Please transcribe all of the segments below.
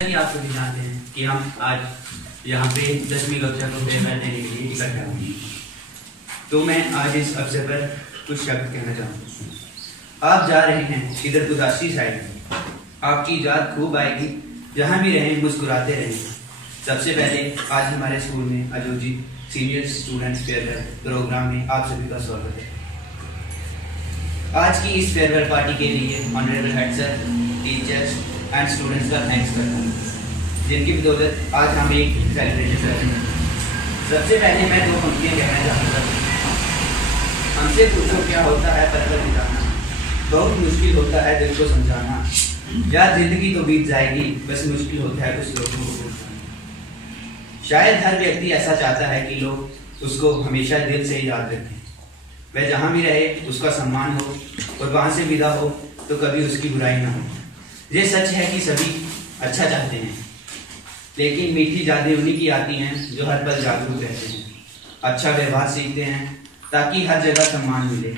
आप सभी जानते हैं कि हम आज यहाँ पे 10वीं कक्षा को फेयरवेल देने के लिए इकट्ठा हुए। तो मैं आज इस अवसर पर कुछ शब्द कहना चाहूँगा। आप जा रहे हैं इधर उदासी साइड, आपकी याद खूब आएगी, जहाँ भी रहें मुस्कुराते रहें। सबसे पहले आज हमारे स्कूल में आयोजित सीनियर स्टूडेंट्स फेयरवेल प्रोग्राम में आप सभी का स्वागत है। आज की इस फेयरवेल पार्टी के लिए honourable head sir, teachers and students का थैंक्स करता हूँ, जिनकी बदौलत आज हम एक सेलिब्रेशन कर रहे हैं। सबसे पहले मैं दो पंक्तियाँ कहना चाहूँगा। हमसे पूछो क्या होता है पत्थर मिटाना, बहुत मुश्किल होता है दिल को समझाना, यार जिंदगी तो बीत जाएगी, बस मुश्किल होता है कुछ लोगों को भूलना। शायद हर व्यक्ति ऐसा चाहता है कि लोग उसको हमेशा दिल से ही याद रखें, वह जहाँ भी रहे उसका सम्मान हो और वहाँ से विदा हो तो कभी उसकी बुराई ना हो। ये सच है कि सभी अच्छा चाहते हैं, लेकिन मीठी यादें उन्हीं की आती हैं जो हर पल जागरूक रहते हैं, अच्छा व्यवहार सीखते हैं ताकि हर जगह सम्मान मिले।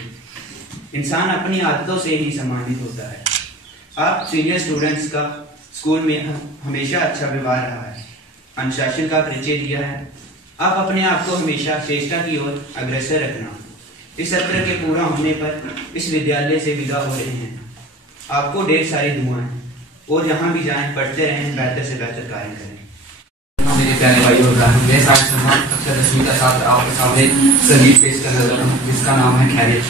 इंसान अपनी आदतों से ही सम्मानित होता है। आप सीनियर स्टूडेंट्स का स्कूल में हमेशा अच्छा व्यवहार रहा है, अनुशासन का परिचय दिया है। आप अपने आप को हमेशा श्रेष्ठता की ओर अग्रसर रखना। इस सत्र के पूरा होने पर इस विद्यालय से विदा हो रहे हैं। आपको ढेर सारी दुआएं, और जहाँ भी जाएं पढ़ते रहें, बेहतर से बेहतर कार्य करें। मेरे प्यारे भाई और बहनों, मैं साहिब सम्मान कक्षा 10वीं का छात्र आपके सामने संगीत पेश करने लगा हूँ, जिसका नाम है खैरियत।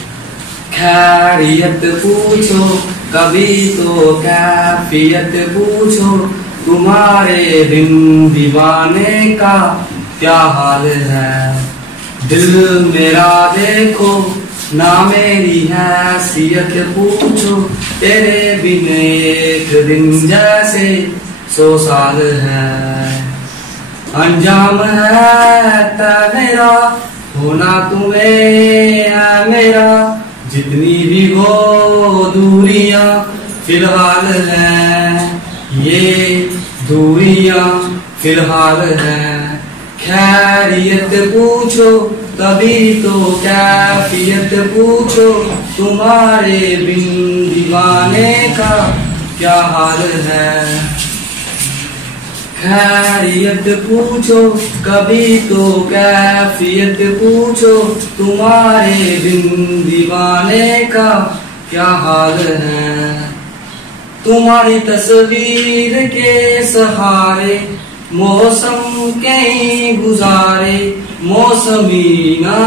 खैरियत पूछो कभी तो कैफियत पूछो, तुम्हारे बिन दीवाने का क्या हाल है। दिल मेरा देखो ना मेरी हैसियत पूछो, तेरे बिन एक दिन जैसे 100 साल है। अंजाम है तय मेरा, होना तुम्हें है मेरा, जितनी भी हो दूरियां फिलहाल है, ये दूरियां फिलहाल है। खैरियत पूछो तभी तो कैफियत पूछो, तुम्हारे बिन दीवाने का क्या हाल है। खैरियत पूछो कभी तो कैफियत पूछो, तुम्हारे बिन दीवाने का क्या हाल है। तुम्हारी तस्वीर के सहारे मौसम कहीं गुजारे, मौसमी ना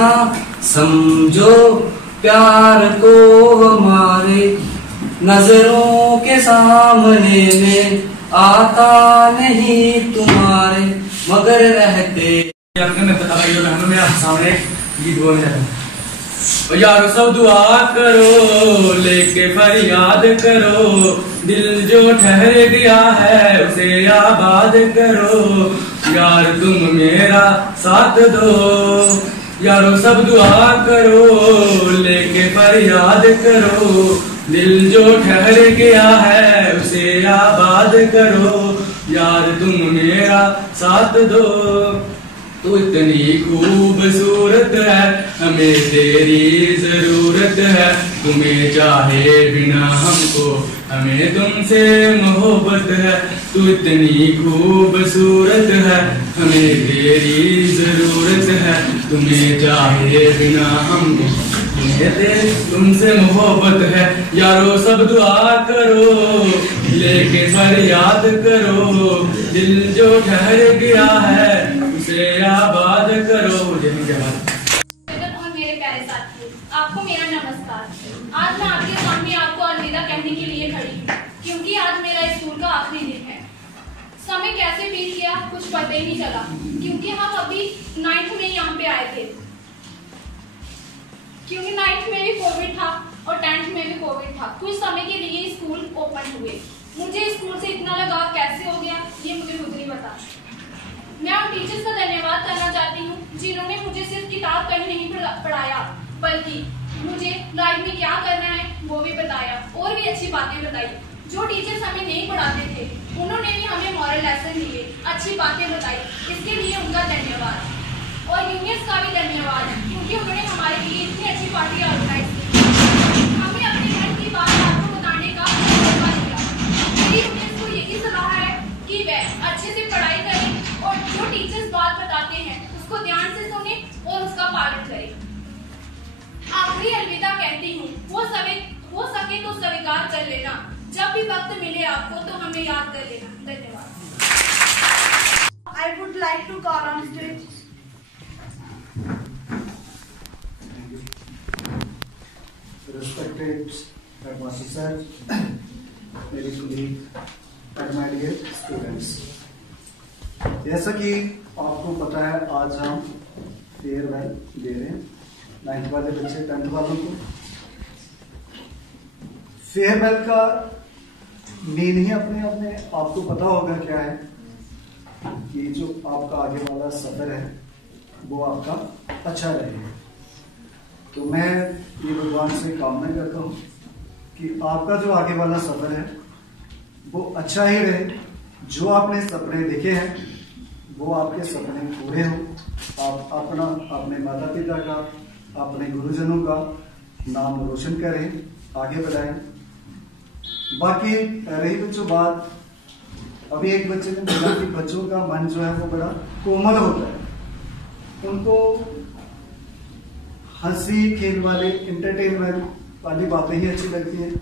समझो प्यार को हमारे, नजरों के सामने में आता नहीं तुम्हारे, मगर रहते। अपने में पता लगी मेरा सामने गीत बोलने जाता हूँ। यारो सब दुआ करो, लेके फरियाद करो, दिल जो ठहर गया है उसे आबाद करो, यार तुम मेरा साथ दो। यारो सब दुआ करो, लेके फरियाद करो, दिल जो ठहर गया है उसे आबाद करो, यार तुम मेरा साथ दो। तू इतनी खूबसूरत है, हमें तेरी जरूरत है, तुम्हें चाहे बिना हमको हमें तुमसे मोहब्बत है। तू इतनी खूबसूरत है, हमें तेरी जरूरत है, तुम्हें चाहे बिना हमको तुमसे मोहब्बत है। यारो सब दुआ करो, लेके फरियाद करो, दिल जो ठहर गया है उसे आबाद करो। और मेरे प्यारे साथियों, आपको मेरा नमस्कार। आज मैं आपके सामने आपको अलविदा कहने के लिए खड़ी हूँ, क्योंकि आज मेरा स्कूल का आखिरी दिन है। समय कैसे बीत गया कुछ पता ही नहीं चला, क्योंकि हम अभी 9th में यहाँ पे आए थे, क्योंकि 9th में भी कोविड था और 10th में भी कोविड था। कुछ समय के लिए स्कूल ओपन हुए। मुझे स्कूल से इतना लगाव कैसे हो गया ये मुझे खुद नहीं पता। मैं उन टीचर्स का धन्यवाद करना चाहती हूँ, जिन्होंने मुझे सिर्फ किताब कहीं नहीं पढ़ाया, बल्कि मुझे लाइफ में क्या करना है वो भी बताया, और भी अच्छी बातें बताई। जो टीचर्स हमें नहीं पढ़ाते थे उन्होंने भी हमें मॉरल लेसन दिए, अच्छी बातें बताई, इसके लिए उनका धन्यवाद। और यूनियंस का भी धन्यवाद, क्योंकि उन्होंने हमारे लिए इतनी अच्छी पार्टी ऑर्गेनाइज की, हमें अपने मन की बात आपको बताने का मौका दिया। मेरी यूनियंस को यही सलाह है कि वह आखिरी अलविदा कहती हूँ, हो सके तो स्वीकार कर लेना। जब भी वक्त मिले आपको तो हमें याद कर लेना। धन्यवाद। I would like to call on stage respected headmaster sir, मेरे colleague and my dear students, जैसा कि आपको पता है आज हम फेयरवेल दे रहे हैं 9th वाले बच्चे 10th वालों को। फेयरवेल का मीन ही अपने अपने आपको पता होगा क्या है कि जो आपका आगे वाला सफर है वो आपका अच्छा रहे। तो मैं ये भगवान से कामना करता हूँ कि आपका जो आगे वाला सफर है वो अच्छा ही रहे। जो आपने सपने देखे हैं वो आपके सपने पूरे हो। आप अपने माता पिता का, अपने गुरुजनों का नाम रोशन करें, आगे बढ़ाएं। बाकी रही बच्चों बात, अभी एक बच्चे ने बोला कि बच्चों का मन जो है वो बड़ा कोमल होता है, उनको हंसी खेल वाले इंटरटेनमेंट वाली बातें ही अच्छी लगती हैं।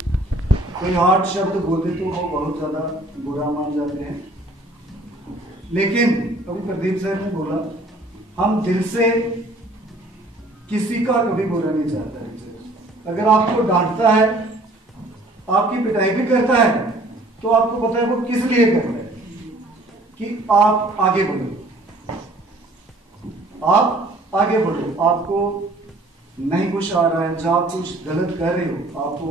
कोई हार्ड शब्द बोलते तो वो बहुत ज्यादा बुरा मान जाते हैं। लेकिन अभी प्रदीप सर ने बोला हम दिल से किसी का कभी बुरा नहीं चाहता। अगर आपको डांटता है, आपकी पिटाई भी करता है, तो आपको पता है वो किस लिए करता है कि आप आगे बढ़ो, आप आगे बढ़ो। आपको नहीं कुछ आ रहा है, जब आप कुछ गलत कर रहे हो, आपको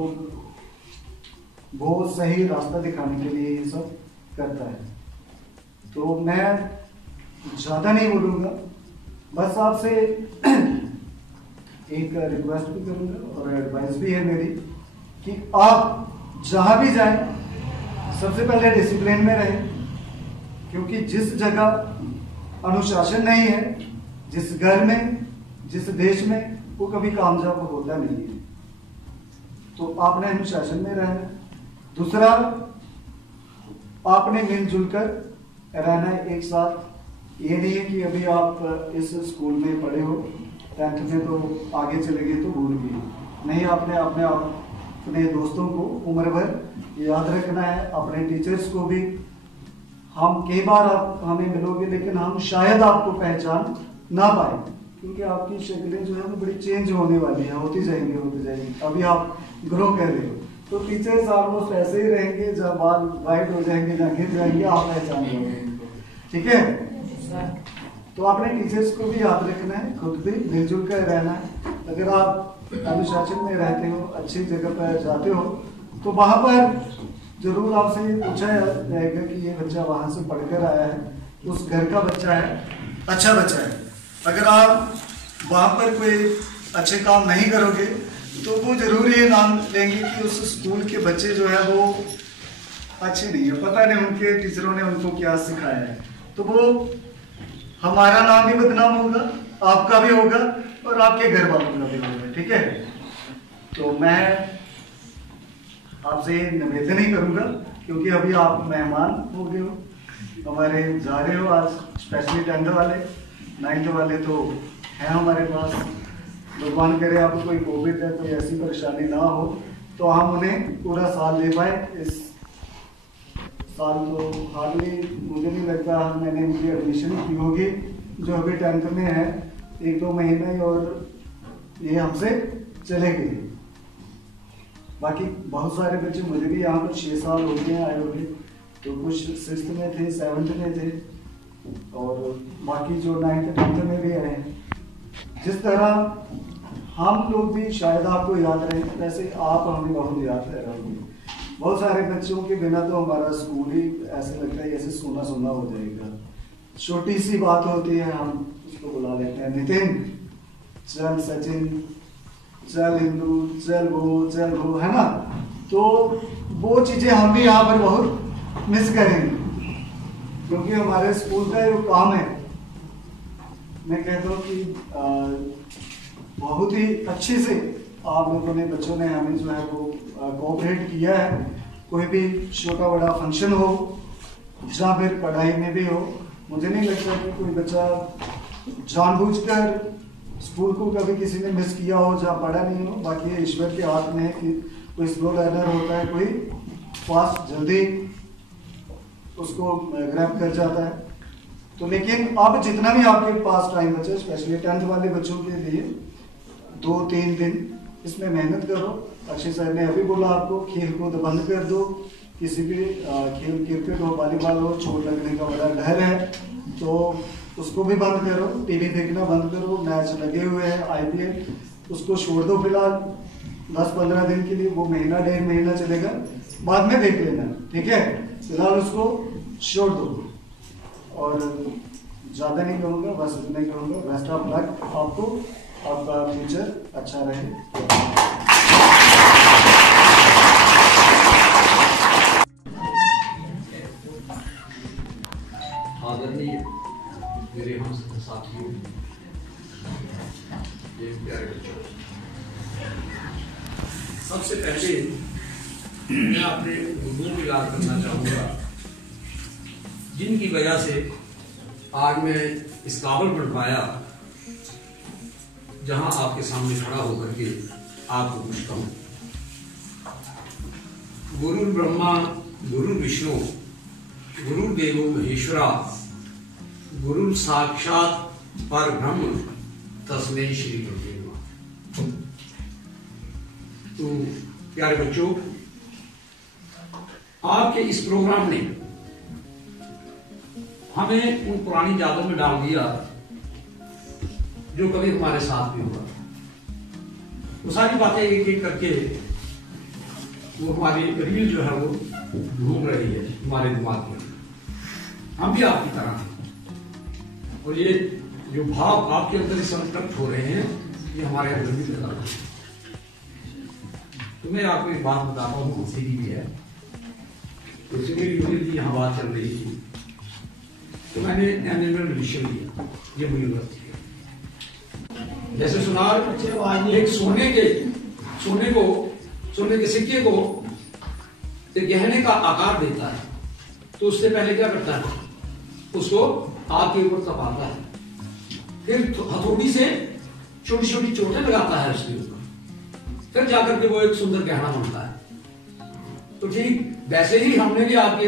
वो सही रास्ता दिखाने के लिए ये सब करता है। तो मैं ज्यादा नहीं बोलूंगा, बस आपसे एक रिक्वेस्ट भी करूंगा और एडवाइस भी है मेरी कि आप जहां भी जाएं सबसे पहले डिसिप्लिन में रहें, क्योंकि जिस जगह अनुशासन नहीं है, जिस घर में, जिस देश में, वो कभी कामयाब होता नहीं है। तो आपने अनुशासन में रहना। दूसरा, आपने मिलजुल कर रहना है एक साथ। ये नहीं है कि अभी आप इस स्कूल में पढ़े हो, 10th में तो आगे चले गए तो भूल गए। नहीं, आपने अपने दोस्तों को उम्र भर याद रखना है, अपने टीचर्स को भी। हम कई बार आप हमें मिलोगे लेकिन हम शायद आपको पहचान ना पाए, क्योंकि आपकी शक्लें जो है वो बड़ी चेंज होने वाली है, होती जाएंगी। अभी आप ग्रो कर रहे हो, तो टीचर्स ऑलमोस्ट ऐसे ही रहेंगे। जब बाल वाइट हो जाएंगे या गिर जाएंगे, आप पहचान लोगे इनको। ठीक है? तो अपने टीचर्स को भी याद रखना है, खुद भी मिलजुल कर रहना है। अगर आप अनुशासन में रहते हो, अच्छी जगह पर जाते हो, तो वहां पर जरूर आपसे पूछा जाएगा कि ये बच्चा वहां से पढ़कर आया है, उस घर का बच्चा है, अच्छा बच्चा है। अगर आप वहां पर कोई अच्छे काम नहीं करोगे तो वो जरूर ये नाम लेंगे कि उस स्कूल के बच्चे जो है वो अच्छे नहीं है, पता नहीं उनके टीचरों ने उनको क्या सिखाया है। तो वो हमारा नाम भी बदनाम होगा, आपका भी होगा और आपके घर वालों का भी होगा। ठीक है? तो मैं आपसे निवेदन ही करूंगा, क्योंकि अभी आप मेहमान हो गए हो, हमारे जा रहे हो आज, स्पेशली 10th वाले, 9th वाले तो हैं हमारे पास। भगवान करे आपको कोई कोविड है, कोई ऐसी परेशानी ना हो, तो हम उन्हें पूरा साल दे पाए। इस साल तो हार्डली मुझे नहीं लगता मैंने इनकी एडमिशन की होगी, जो अभी 10th में है, 1-2 महीने और ये हमसे चले गए। बाकी बहुत सारे बच्चे मुझे भी यहाँ पर 6 साल हो गए आए हुए, तो कुछ 6th में थे, 7th में थे, और बाकी जो 9th 10th में भी आए। जिस तरह हम लोग भी शायद आपको याद रहे, वैसे आप हमें बहुत याद रहोगे। बहुत सारे बच्चों के बिना तो हमारा स्कूल ही ऐसे लगता है जैसे सोना सोना हो जाएगा। छोटी सी बात होती है, हम उसको बुला लेते हैं, नितिन चल, सचिन चल, हिंदू चल, वो है ना। तो वो चीजें हम भी यहाँ पर बहुत मिस करेंगे, क्योंकि हमारे स्कूल का जो काम है, मैं कहता हूँ कि बहुत ही अच्छे से आप लोगों ने, बच्चों ने हमें जो है वो कोऑपरेट किया है। कोई भी छोटा बड़ा फंक्शन हो या फिर पढ़ाई में भी हो, मुझे नहीं लगता कि कोई बच्चा जानबूझकर स्कूल को कभी किसी ने मिस किया हो, जहाँ पढ़ा नहीं हो, बाकी ये ईश्वर के हाथ में है कि कोई स्लो लर्नर होता है, कोई फास्ट जल्दी उसको ग्रैब कर जाता है। तो लेकिन अब जितना भी आपके पास टाइम बचे, स्पेशली 10th वाले बच्चों के लिए 2-3 दिन इसमें मेहनत करो। अक्षय सर ने अभी बोला आपको खेल कूद बंद कर दो, किसी भी खेल, क्रिकेट हो, वॉलीबॉल हो, चोट लगने का बड़ा डर है तो उसको भी बंद करो। टीवी देखना बंद करो, मैच लगे हुए हैं IPL उसको छोड़ दो फिलहाल 10-15 दिन के लिए, वो महीना 1.5 महीना चलेगा, बाद में देख लेना, ठीक है। फिलहाल उसको छोड़ दो और ज़्यादा नहीं कहूँगा, बस इतना ही कहूँगा। बेस्ट ऑफ लक आपको, आपका फ्यूचर अच्छा रहे। आदरणीय मेरे हम साथियों, ये प्यारे बच्चों, सबसे पहले मैं अपने गुरुओं को याद करना चाहूँगा जिनकी वजह से आज मैं इस काबिल बन पाया जहां आपके सामने खड़ा होकर के आपको कुछ कहूं। गुरु ब्रह्मा गुरु विष्णु गुरुदेवो महेश्वरा गुरु साक्षात पर ब्रह्म तस्मै श्री गुरुदेव नमः। तो प्यारे बच्चों, आपके इस प्रोग्राम ने हमें उन पुरानी यादों में डाल दिया जो कभी हमारे साथ भी हुआ। वो सारी बातें एक एक करके वो हमारी रील जो है वो घूम रही है हमारे दिमाग में। हम भी आपकी तरह हैं और ये जो भाव आपके अंदर इस समय प्रकट हो रहे हैं ये हमारे अंदर भी पैदा हो। तो मैं आपको एक बात बताता हूँ, हंसी की भी है। तो यूनिवर्सिटी यहाँ बात चल रही थी तो मैंने एनुअल रिविजन लिया, ये यूनिवर्सिटी जैसे सुनार एक सोने के सिक्के को एक गहने का आकार देता है तो उससे पहले क्या करता है, उसको आग के ऊपर तपाता है, फिर हथौड़ी से छोटी छोटी चोटें लगाता है उसके ऊपर, फिर जाकर के वो एक सुंदर गहना बनता है। तो ठीक वैसे ही हमने भी आपके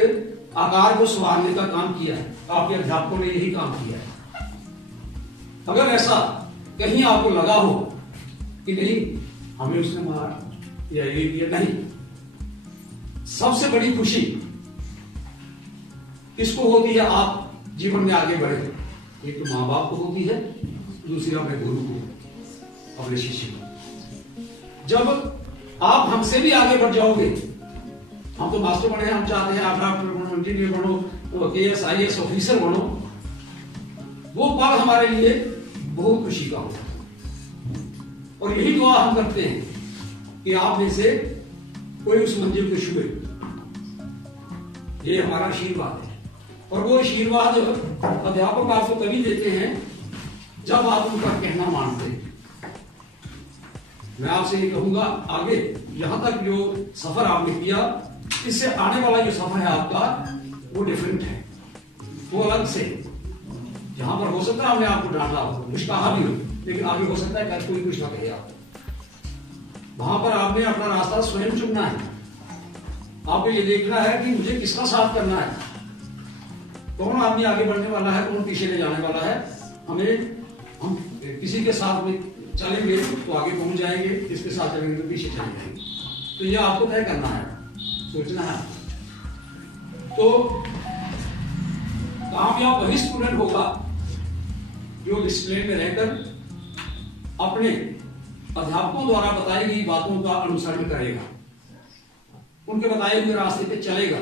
आकार को संवारने का काम किया है, आपके अध्यापकों ने यही काम किया है। अगर ऐसा कहीं आपको लगा हो कि नहीं हमें उसने मारा या ये किया, नहीं, सबसे बड़ी खुशी किसको होती है, आप जीवन में आगे बढ़े, एक तो माँ बाप को होती है, दूसरी अपने गुरु को, अपने शिष्य को। जब आप हमसे भी आगे बढ़ जाओगे, हम तो मास्टर बने हैं, हम चाहते हैं आप डॉक्टर बनो, इंजीनियर बनो, KS IAS ऑफिसर बनो, वो पल हमारे लिए बहुत खुशी का होता है। और यही दुआ हम करते हैं कि आप में से कोई उस मंजिल को छुए, ये हमारा आशीर्वाद है। और वो आशीर्वाद अध्यापक आपको तभी देते हैं जब आप उनका कहना मानते हैं। मैं आपसे ये कहूंगा, आगे यहां तक जो सफर आपने किया, इससे आने वाला जो सफर है आपका वो डिफरेंट है, वो अलग से। जहां पर हो सकता है हमने आपको डांटा हो, कुछ कहा भी हो, लेकिन आगे हो सकता है कोई कुछ ना कहे आपको। वहां पर आपने अपना रास्ता स्वयं चुनना है। आपको ये देखना है कि मुझे किसका साथ करना है, कौन आदमी आगे बढ़ने वाला है, कौन पीछे ले जाने वाला है। हम किसी के साथ में चलेंगे तो आगे पहुंच जाएंगे, किसके साथ चलेंगे तो पीछे चले जाएंगे। तो ये आपको तय करना है, सोचना है। तो कामयाब वही स्टूडेंट होगा जो डिसिप्लिन में रहकर अपने अध्यापकों द्वारा बताई गई बातों का अनुसरण करेगा, उनके बताए हुए रास्ते पे चलेगा,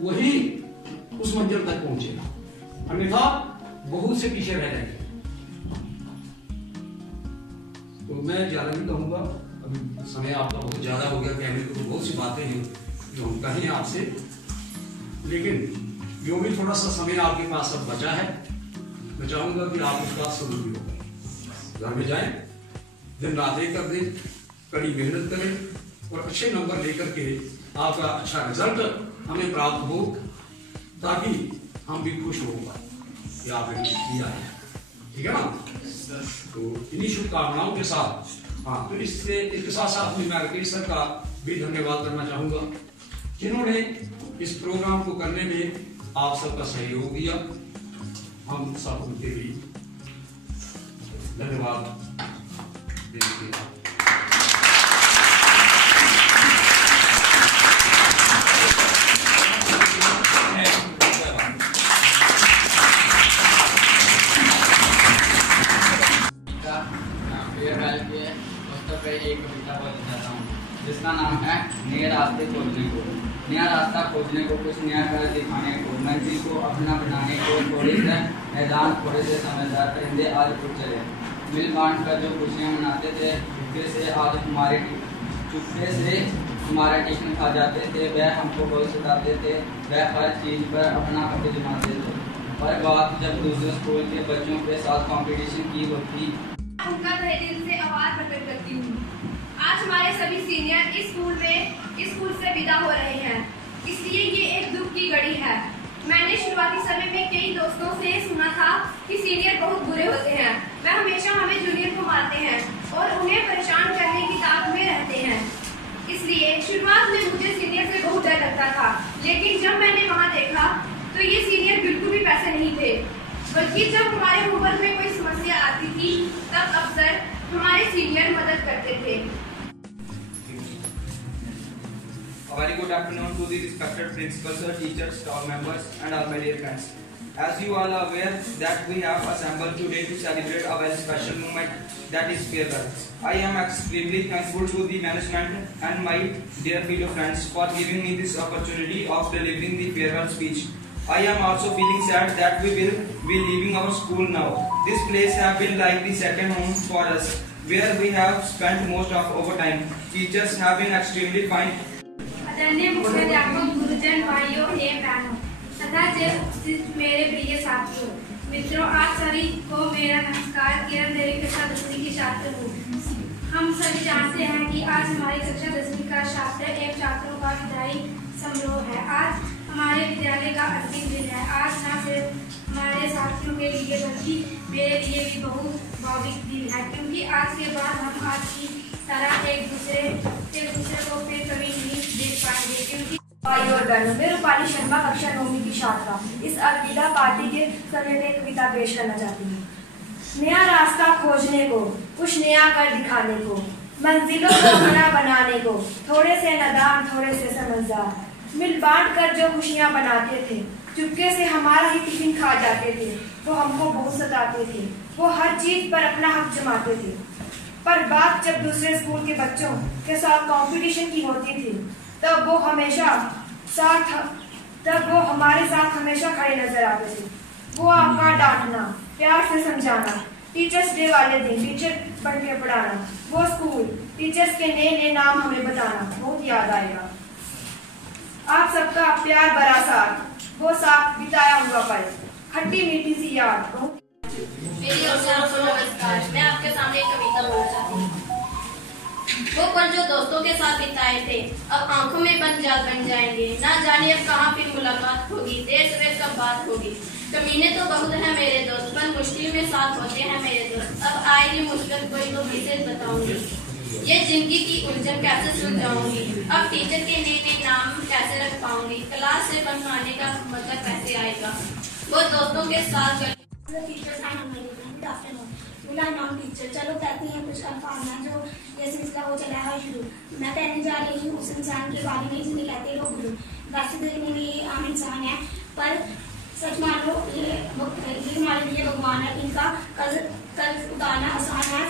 वही उस मंजिल तक पहुंचेगा। अन्यथा बहुत से पीछे रह जाएंगे। तो मैं ज्यादा नहीं कहूंगा, अभी समय आपका बहुत ज्यादा हो गया, कहने को तो बहुत सी बातें हैं जो हम कहें आपसे, लेकिन जो भी थोड़ा सा समय आपके पास अब बचा है, मैं चाहूंगा कि आप उसका सदुपयोग करें। घर में जाएं, दिन रात एक कर दें, कड़ी मेहनत करें और अच्छे नंबर लेकर के आपका अच्छा रिजल्ट हमें प्राप्त हो, ताकि हम भी खुश हो पाए कि आपने किया है। ठीक है ना। तो इन्हीं शुभकामनाओं के साथ, हाँ, तो इसके साथ साथ मैं राकेश सर का भी धन्यवाद करना चाहूंगा, जिन्होंने इस प्रोग्राम को करने में आप सबका सहयोग दिया। हम सब उनके भी धन्यवाद देते हैं। एक कविता बोलना चाहता हूँ जिसका नाम है नया रास्ते खोजने को। नया रास्ता खोजने को, कुछ नया कर दिखाने को, मंजिल को अपना बनाने को, थोड़े से मैदान, थोड़े से समझदार परिंदे आज उठ चले। मिल बांट कर जो खुशियाँ मनाते थे, चुपके से आज हमारे टिफिन खा जाते थे। वह हमको बहुत सताते थे, वह हर चीज़ पर अपना हक जमाते थे। पर बात जब दूसरे स्कूल के बच्चों के साथ कंपटीशन की होती, उनका तहे दिल से आभार प्रकट करती हूँ। आज हमारे सभी सीनियर इस स्कूल से विदा हो रहे हैं, इसलिए ये एक दुख की घड़ी है। मैंने शुरुआती समय में कई दोस्तों से सुना था कि सीनियर बहुत बुरे होते हैं, वह हमेशा हमें जूनियर को मारते हैं और उन्हें परेशान करने की ताक में रहते हैं। इसलिए शुरुआत में मुझे सीनियर से बहुत डर लगता था, लेकिन जब मैंने वहाँ देखा तो ये सीनियर बिल्कुल भी पैसे नहीं थे, बल्कि जब हमारे होमवर्क में कोई समस्या आती थी तब अक्सर हमारे सीनियर मदद करते थे। A very good afternoon to the respected principals, teachers, staff members, and all my dear friends. As you all are aware that we have assembled today to celebrate a very special moment, that is farewell. I am extremely thankful to the management and my dear fellow friends for giving me this opportunity of delivering the farewell speech. I am also feeling sad that we will be leaving our school now. This place has been like the second home for us, where we have spent most of our time. Teachers have been extremely fine. आदरणीय मुख्याध्यापक, गुरुजन, भाइयों एवं बहनों तथा मेरे प्रिय साथियों, मित्रों, आप सभी को मेरा नमस्कार। किरण देवी कक्षा 10वीं की छात्र हूँ। हम सभी जानते हैं कि आज हमारी कक्षा 10वीं का छात्र एवं छात्रों का विदाई समारोह है। आज हमारे विद्यालय का अंतिम दिन है। आज न सिर्फ हमारे साथियों के लिए बल्कि मेरे लिए भी बहुत भावुक दिन है, क्योंकि आज के बाद हम आज की तरह एक दूसरे को फिर कभी नहीं देख पाएंगे। क्योंकि भाई और बहनों, मैं रूपाली शर्मा कक्षा 9वीं की छात्रा इस अलविदा पार्टी के समय में कविता पेश करना चाहती हूँ। नया रास्ता खोजने को, कुछ नया कर दिखाने को, मंजिलों को अपना बनाने को, थोड़े से नादान, थोड़े से समझदार, मिल बांट कर जो खुशियाँ बनाते थे, चुपके से हमारा ही टिफिन खा जाते थे। वो हमको बहुत सताते थे, वो हर चीज पर अपना हक जमाते थे। पर बात जब दूसरे स्कूल के बच्चों के साथ कंपटीशन की होती थी तब वो हमारे साथ हमेशा खड़े नजर आते थे। वो आपका डांटना, प्यार से समझाना, टीचर्स डे वाले दिन टीचर बन के पढ़ाना, वो स्कूल, टीचर्स के नए नए नाम हमें बताना बहुत याद आएगा। आप सबका प्यार भरा साथ, वो साथ बिताया हुआ पल, खट्टी मीठी सी याद। मेरी ओर से आपको नमस्कार। मैं आपके सामने एक कविता बोलना चाहती हूँ। वो पल जो दोस्तों के साथ बिताए थे अब आंखों में बन जाएंगे। ना जाने अब कहाँ फिर मुलाकात होगी, देर सवेर कब बात होगी। कमीने तो बहुत है मेरे दोस्त, पर मुश्किल में साथ होते हैं मेरे दोस्त। अब आएगी मुश्किल कोई तो किसे बताऊंगी, ये जिंदगी की उलझन कैसे सुलझाऊंगी। अब टीचर के नए नए नाम कैसे रख पाऊंगी, क्लास से बंक आने का मतलब कैसे आएगा। वो दोस्तों के साथ मेरा नाम टीचर, चलो कहती हैं कुछ अल्फाज हैं जो ये सिलसिला हो चला है शुरू। मैं कहने जा रही हूँ उस इंसान के बारे में जिन्हें कहते लोग गुरु। वैसे देखने में ये आम इंसान है, पर सच मानो ये हमारे लिए भगवान है। इनका कर्ज उतारना आसान है,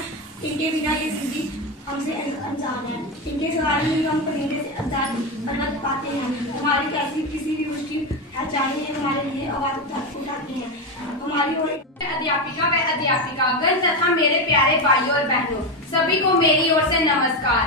इनके बिना ये जिंदगी हमसे अनजान है। इनके सहारे ही हम परिंदे से अलग पाते हैं। हमारी कैसी किसी भी मुश्किल है चाहिए हमारे लिए आवाज उठाते हैं। हमारी और अध्यापिका व अध्यापिकागण तथा मेरे प्यारे भाइयों और बहनों, सभी को मेरी ओर से नमस्कार।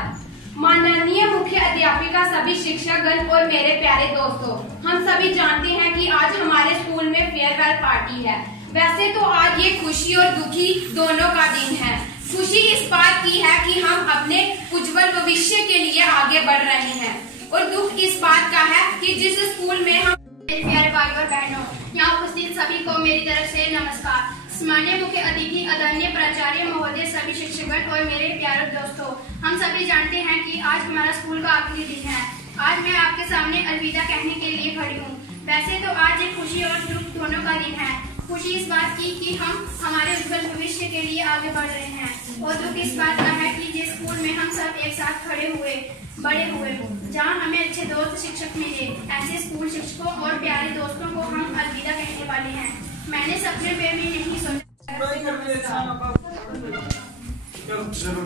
माननीय मुख्य अध्यापिका, सभी शिक्षकगण और मेरे प्यारे दोस्तों, हम सभी जानते हैं कि आज हमारे स्कूल में फेयरवेल पार्टी है। वैसे तो आज ये खुशी और दुखी दोनों का दिन है। खुशी इस बात की है कि हम अपने उज्जवल भविष्य के लिए आगे बढ़ रहे हैं, और दुख इस बात का है कि जिस स्कूल में हम मेरे प्यारे भाइयों और बहनों, यहाँ उपस्थित सभी को मेरी तरफ से नमस्कार। माननीय मुख्य अतिथि, आदरणीय प्राचार्य महोदय, सभी शिक्षकगण और मेरे प्यारे दोस्तों, हम सभी जानते हैं कि आज हमारा स्कूल का आखिरी दिन है। आज मैं आपके सामने अलविदा कहने के लिए खड़ी हूँ। वैसे तो आज एक खुशी और दुख दोनों का दिन है। खुशी इस बात की कि हम हमारे उज्जवल भविष्य के लिए आगे बढ़ रहे हैं, और दुख इस बात का है कि जिस स्कूल में हम सब एक साथ खड़े हुए बड़े हुए, जहाँ हमें अच्छे दोस्त शिक्षक मिले, ऐसे स्कूल शिक्षकों और प्यारे दोस्तों को हम अलविदा कहने वाले हैं। मैंने सपने में भी नहीं सोचा।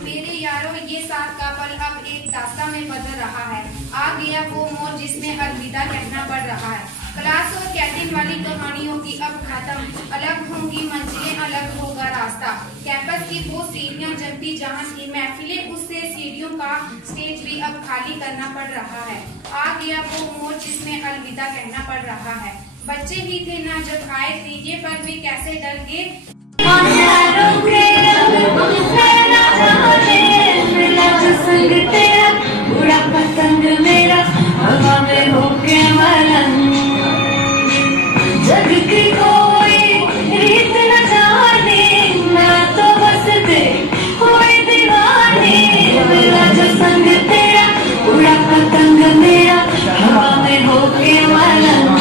मेरे यारों, ये साथ का पल अब एक दास्तां में बदल रहा है। आ गया वो मोड़ जिसमें अलविदा कहना पड़ रहा है। क्लास और कैंटीन वाली कहानियों की अब खत्म, अलग होंगी मंजिलें, अलग होगा रास्ता। कैंपस की वो सीढ़ियां जमती जहां थी महफिलें, उससे सीढ़ियों का स्टेज भी अब खाली करना पड़ रहा है। आ गया वो मोड़ जिसमें अलविदा कहना पड़ रहा है। बच्चे ही थे ना जब आए डीजे पर भी कैसे डर गए। बुरा पसंद मेरा हवा में होके मलंग, जग की कोई रीत न जाने, मैं तो बस दे कोई दीवानी। मेरा जो संग तेरा बुरा पसंद मेरा हवा में होके मलंग,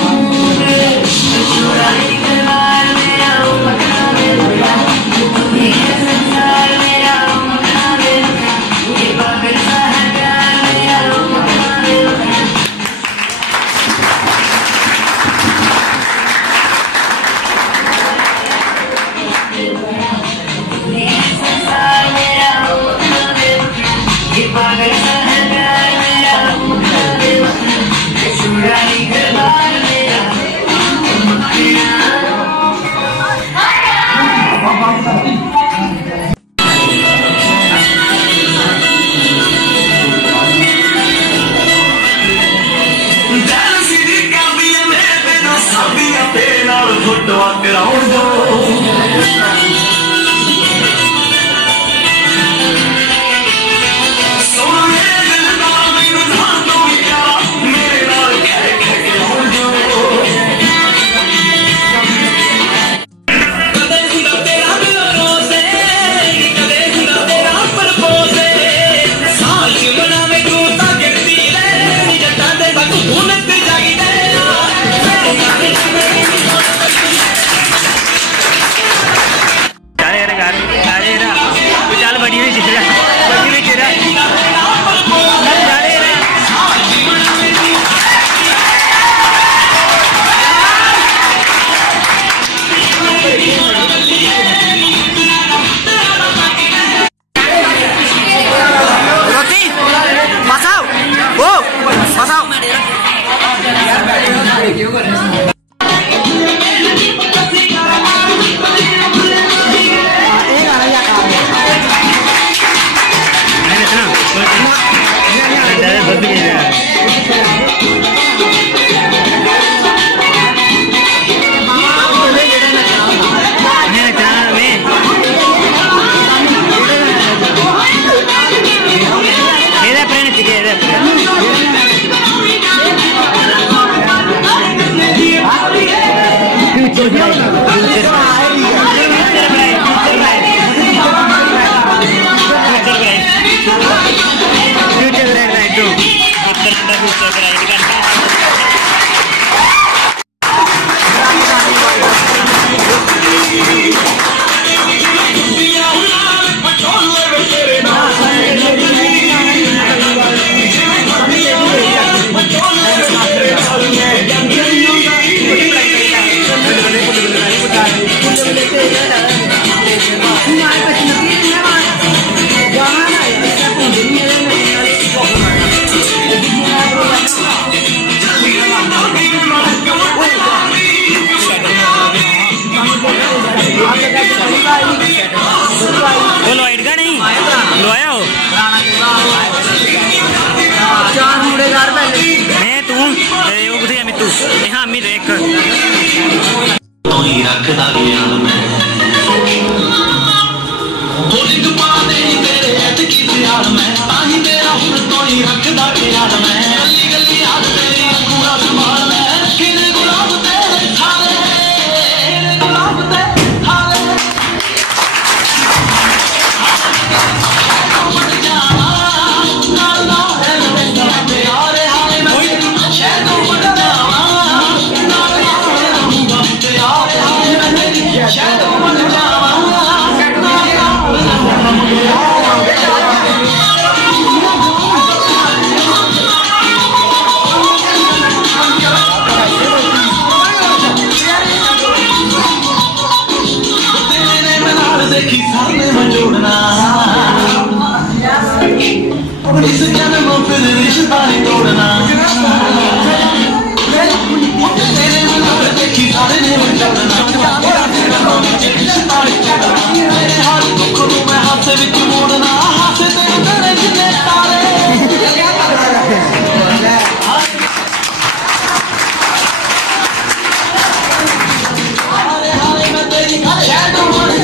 चुराई दीवार मेरा मकान मेरा, ये संसार मेरा मकान मेरा, ये पागल सा है प्यार मेरा मकान मेरा। ये संसार मेरा मकान मेरा, ये पागल सा है प्यार मेरा मकान मेरा, चुराई दीवार मेरा। हासे विच मोड़ना हासे ते उतरे जिन्ने तारे हारे हारे मैं तेरी शैड